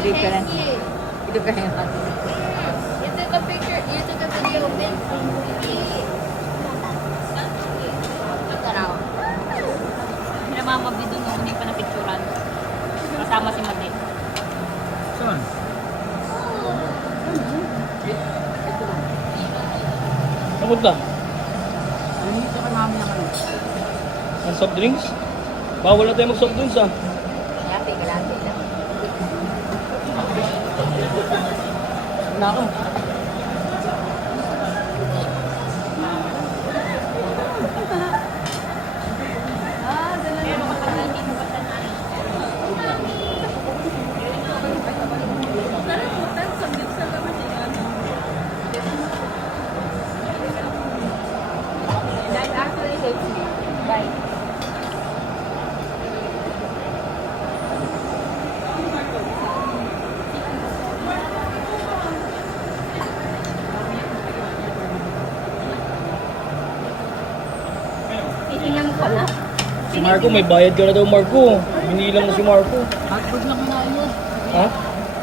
Video ka lang. Video ka lang. You took a picture, you took a video of it. Pinamamabi doon nung hindi pa napicturan. Kasama si Mate. Saan? Napunta? Hindi ka kay mami na kayo. Ang soft drinks? Bawal na tayo mag-soft drinks ah. Kalate lang. Wala ako. Pero kapag hindi mo basta That actually hits me. Right. Titingnan ko na. Si Marco, may bayad ka na daw Marco. Binilang na si Marco. Hotdog lang kinain mo. Ha?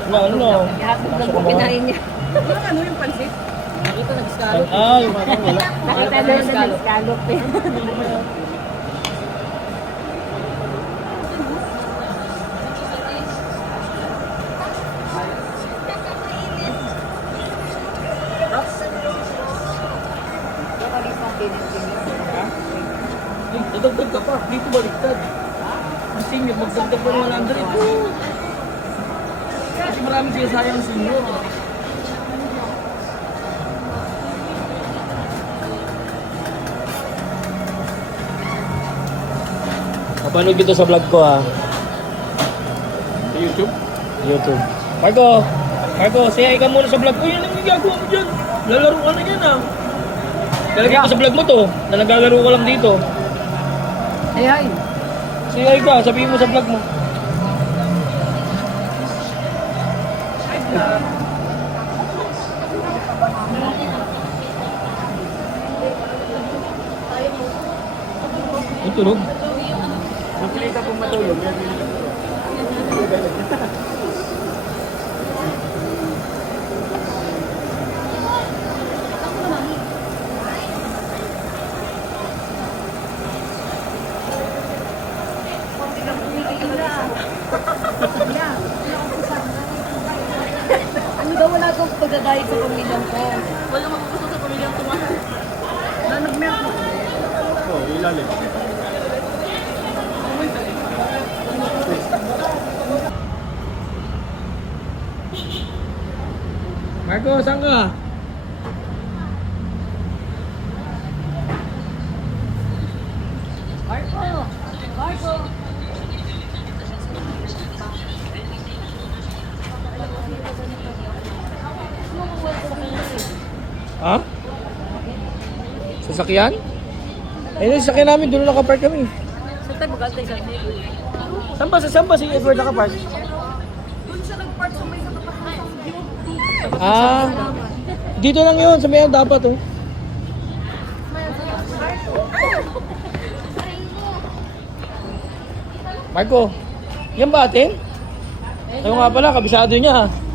Ano na? Hotdog lang po kinain niya. Ano yung pansit? Nakita nag-scallop. Ay, Nakita daw na nag-scallop eh. ay, dadagdag ka pa. Dito baliktad. Ang senior, magdagdag pa ng 100. Kasi maraming sinasayang senior. Napanood kita sa vlog ko ha. Sa YouTube? YouTube. Marco! Marco, say ka muna sa vlog ko. Yan ang gagawin mo dyan. Lalaro ka na yan ha. Lalagay ko sa vlog mo to, na naglalaro ka lang dito. Hey, hi. Say ka, sabihin mo sa vlog mo. Ang tunog. Napilita kong matulog. Ano daw wala akong pagdadayit sa pamilyang ko? wala magugusto sa pamilyang tumahan. Nag-milk mo. Oh, ilalim. Marco, saan ka? Marco! Marco! Ha? Sasakyan? Ayun, yung sasakyan namin, doon nakapark kami. Sa tayo magantay sa atin. Saan ba si Edward nakapark? Doon siya nag-park sa may sa tapat ng Ah, dito lang yun, sa mayan dapat oh. Marco, yan ba atin? Ano nga pala, kabisado niya ha.